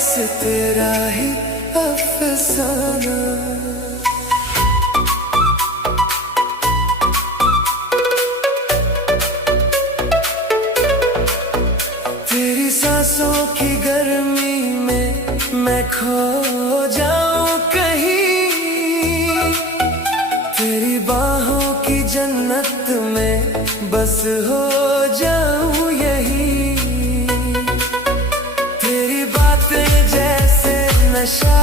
बस तेरा ही अफसाना। तेरी सांसों की गर्मी में मैं खो जाऊं कहीं, तेरी बाहों की जन्नत में बस हो जाऊं यही। तेरी बातें जैसे नशा